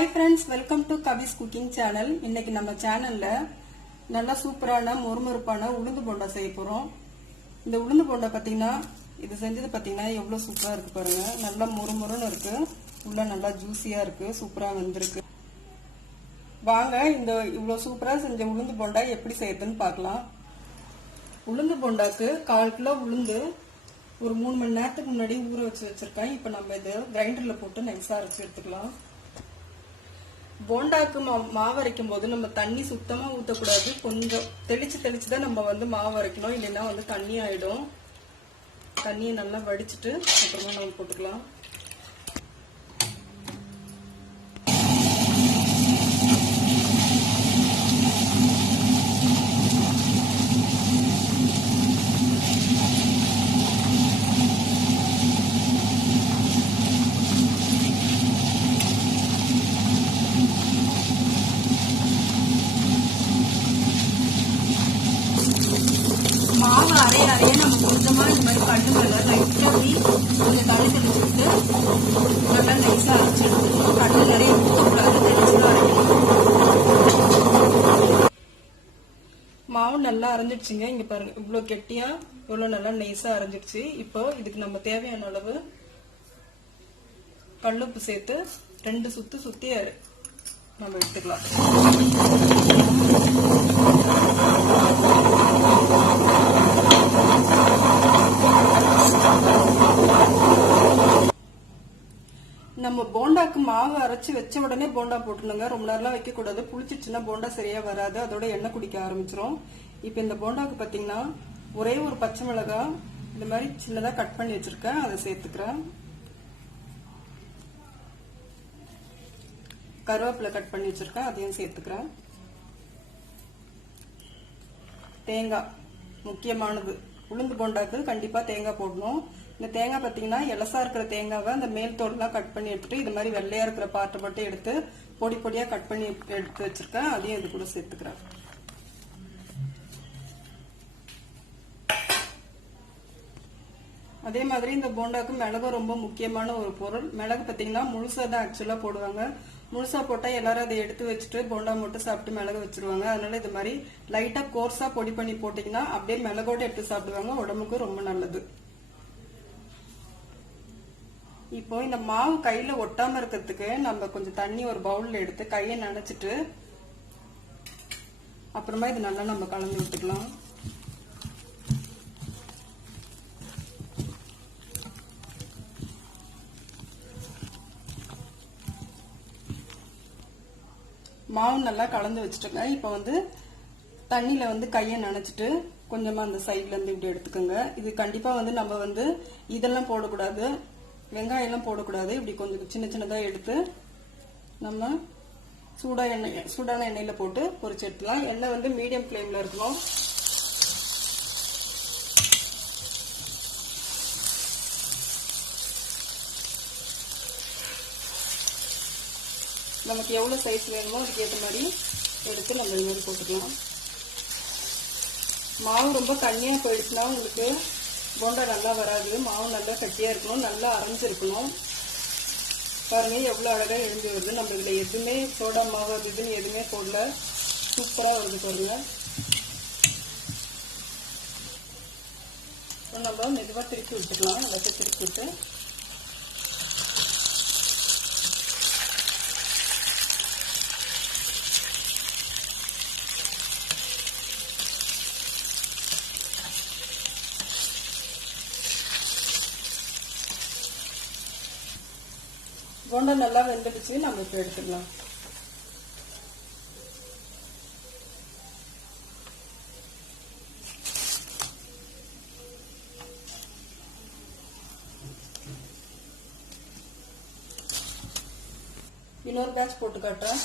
Hi friends, welcome to Kavi's cooking channel. இன்னைக்கு நம்ம சேனல்ல நல்ல சூப்பரான மொறுமொறுப்பான உளுந்து போண்டா செய்ய போறோம். இந்த உளுந்து போண்டா பாத்தீங்கன்னா இது செஞ்சது பாத்தீங்கன்னா எவ்வளவு சூப்பரா இருக்கு பாருங்க. நல்ல மொறுமொறுன்னு இருக்கு. உள்ள நல்லா ஜூசியா இருக்கு. சூப்பரா வந்திருக்கு. வாங்க இந்த இவ்வளவு சூப்பரா செஞ்ச உளுந்து போண்டா எப்படி செய்யறதுன்னு பார்க்கலாம். உளுந்து போண்டாக்கு 1/4 கிலோ உளுந்து ஒரு 3 மணி நேரத்துக்கு முன்னாடி ஊற வச்சிருக்கேன். இப்போ நம்ம இதை கிரைண்டர்ல போட்டு நைஸா அரைச்சு எடுத்துக்கலாம். போண்டாக்கு மாவு அரைக்கும் போது நம்ம தண்ணி சுத்தமா ஊற்றக்கூடாது. கொஞ்சம் தெளிச்சு தான் நம்ம மாவு அரைக்கணும். இல்லைன்னா தண்ணி ஆயிடும். தண்ணியை நல்லா வடிச்சிட்டு அப்புறமா நம்ம போட்டுக்கலாம். மாவு அரைய நம்ம கொஞ்சமா இந்த மாதிரி கல்லு மேல லைட்டா கொஞ்சம் தண்ணி தெளிச்சுட்டு நல்லா நைஸா அரைச்சு எடுத்துக்கணும். கல்லு நிறைய ஊற்றக்கூடாது, தெளிச்சுதான் அரைக்கணும். மாவு நல்லா அரைஞ்சிடுச்சுங்க. இங்க பாருங்க இவ்வளவு கெட்டியா இவ்வளவு நல்லா நைஸா அரைஞ்சிடுச்சு. இப்போ இதுக்கு நம்ம தேவையான அளவு கல்லுப்பு சேர்த்து 2 சுத்தி நம்ம எடுத்துக்கலாம். நம்ம போண்டாக்கு மாவு அரைச்சு வச்ச உடனே போண்டா போட்டுருங்க. ரொம்ப நேரம் வைக்க கூடாது. புளிச்சிச்சுன்னா போண்டா சரியா வராது. அதோட எண்ணெய் குடிக்க ஆரம்பிச்சிரும். இப்ப இந்த போண்டாக்கு பாத்தீங்கன்னா ஒரே ஒரு பச்சை மிளகாய் இந்த மாதிரி சின்னதா கட் பண்ணி வச்சிருக்கேன். அதை சேர்த்துக்கிறேன். கருவேப்பிலை கட் பண்ணி வச்சிருக்கேன், அதையும் சேர்த்துக்கிறேன். தேங்காய் முக்கியமானது. உளுந்து போண்டாக்கு கண்டிப்பா தேங்காய் போடணும். இந்த தேங்காய் பாத்தீங்கன்னா எலசா இருக்கிற தேங்காவை அந்த மேல் தோல்லாம் கட் பண்ணி எடுத்துட்டு இது மாதிரி வெள்ளையா இருக்கிற பாட்டை மட்டும் எடுத்து பொடியா கட் பண்ணி எடுத்து வச்சிருக்கேன். அதையும் இது கூட சேர்த்துக்கிறேன். அதே மாதிரி இந்த போண்டாக்கு மிளகு ரொம்ப முக்கியமான ஒரு பொருள். மிளகு பாத்தீங்கன்னா முழுசா தான் ஆக்சுவலா போடுவாங்க. முழுசா போட்டா எல்லாரும் அதை எடுத்து வச்சுட்டு போண்டா மட்டும் சாப்பிட்டு மிளகு வச்சிருவாங்க. அதனால இது மாதிரி லைட்டா கோர்ஸா பொடி பண்ணி போட்டீங்கன்னா அப்படியே மிளகோட எடுத்து சாப்பிடுவாங்க. உடம்புக்கு ரொம்ப நல்லது. இப்போ இந்த மாவு கையில ஒட்டாம இருக்கிறதுக்கு நம்ம கொஞ்சம் தண்ணி ஒரு பவுல்ல எடுத்து கையை நனைச்சிட்டு அப்புறமா இது நல்லா நம்ம கலந்து விட்டுக்கலாம். மாவு நல்லா கலந்து வச்சுட்டுங்க. இப்ப தண்ணியில கையை நனைச்சிட்டு கொஞ்சமா அந்த சைட்ல இருந்து இப்படி எடுத்துக்கோங்க. இது கண்டிப்பா நம்ம இதெல்லாம் போடக்கூடாது, வெங்காயம் எல்லாம் போடக்கூடாது. இப்படி கொஞ்சம் சின்னதா எடுத்து நம்ம சூடான எண்ணெயில போட்டு பொரிச்சு எடுத்துலாம். எண்ணெய் மீடியம் ஃப்ளேம்ல இருக்கணும். நமக்கு எவ்வளவு சைஸ் வேணுமோ அதுக்கு ஏற்ற மாதிரி எடுத்து நம்ம இது மாதிரி போட்டுக்கலாம். மாவு ரொம்ப தண்ணியா போயிடுச்சுன்னா உங்களுக்கு போண்டா நல்லா வராது. மாவு நல்லா கட்டியா இருக்கணும், நல்லா அரைஞ்சிருக்கணும். பாருங்க எவ்வளவு அழகா எழுந்து வருது. நம்ம இதுல எதுவுமே சோடா மாவு அது இதுன்னு எதுவுமே போடல. சூப்பரா வருது பாருங்க. நம்ம மெதுவா திருப்பி விட்டுக்கலாம். எல்லாத்தையும் திருப்பி விட்டு போண்டா நல்லா வெந்துடுச்சு. நம்ம இப்ப எடுத்துக்கலாம். இன்னொரு பேட்ச் போட்டு காட்டுறேன்.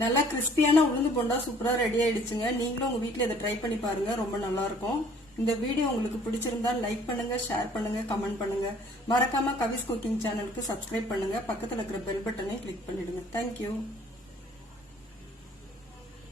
நல்லா கிறிஸ்பியான உளுந்து போண்டா சூப்பரா ரெடி ஆயிடுச்சுங்க. நீங்களும் உங்க வீட்ல இதை ட்ரை பண்ணி பாருங்க, ரொம்ப நல்லா இருக்கும். இந்த வீடியோ உங்களுக்கு பிடிச்சிருந்தா லைக் பண்ணுங்க, ஷேர் பண்ணுங்க, கமெண்ட் பண்ணுங்க. மறக்காம கவிஸ் குக்கிங் சேனலுக்கு சப்ஸ்கிரைப் பண்ணுங்க. பக்கத்துல இருக்கிற பெல் பட்டனை கிளிக் பண்ணிடுங்க. தேங்க்யூ.